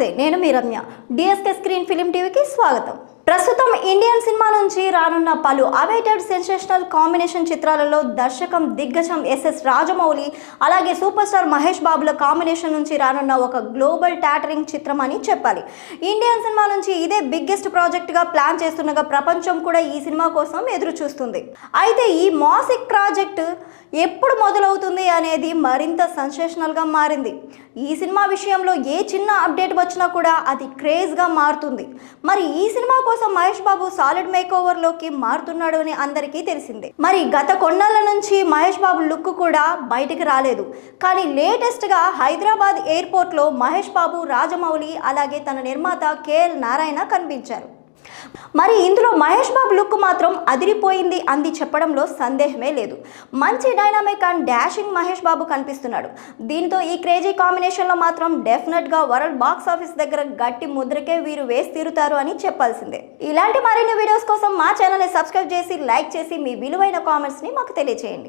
నమస్తే, నేను మీ Ramya. DSK screen film టీవీకి స్వాగతం. ప్రస్తుతం ఇండియన్ సినిమా నుంచి రానున్న పలు అవైటెడ్ సెన్సేషనల్ కాంబినేషన్ చిత్రాలలో దర్శకం దిగ్గజం ఎస్ఎస్ రాజమౌళి అలాగే సూపర్ స్టార్ మహేష్ బాబుల కాంబినేషన్ నుంచి రానున్న ఒక గ్లోబల్ టాటరింగ్ చిత్రం అని చెప్పాలి. ఇండియన్ సినిమా నుంచి ఇదే బిగ్గెస్ట్ ప్రాజెక్ట్గా ప్లాన్ చేస్తుండగా ప్రపంచం కూడా ఈ సినిమా కోసం ఎదురు చూస్తుంది. అయితే ఈ మాసిక్ ప్రాజెక్ట్ ఎప్పుడు మొదలవుతుంది అనేది మరింత సెన్సేషనల్గా మారింది. ఈ సినిమా విషయంలో ఏ చిన్న అప్డేట్ వచ్చినా కూడా అది క్రేజ్గా మారుతుంది. మరి ఈ సినిమా కోసం మహేష్ బాబు సాలిడ్ మేకోవర్లోకి మారుతున్నాడు అని అందరికీ తెలిసిందే. మరి గత కొన్నేళ్ల నుంచి మహేష్ బాబు లుక్ కూడా బయటికి రాలేదు. కానీ లేటెస్ట్గా హైదరాబాద్ ఎయిర్పోర్ట్లో మహేష్ బాబు, రాజమౌళి అలాగే తన నిర్మాత కేఎల్ నారాయణ కనిపించారు. మరి ఇందులో మహేష్ బాబు లుక్ మాత్రం అదిరిపోయింది అంది చెప్పడంలో సందేహమే లేదు. మంచి dynamic and dashing Mahesh Babu కనిపిస్తున్నాడు. దీంతో ఈ క్రేజీ కాంబినేషన్లో మాత్రం డెఫినెట్గా వరల్డ్ బాక్స్ ఆఫీస్ దగ్గర గట్టి ముద్రకే వీరు వేసి తీరుతారు అని చెప్పాల్సిందే. ఇలాంటి మరిన్ని వీడియోస్ కోసం మా ఛానల్ని సబ్స్క్రైబ్ చేసి లైక్ చేసి మీ విలువైన కామెంట్స్ని మాకు తెలియజేయండి.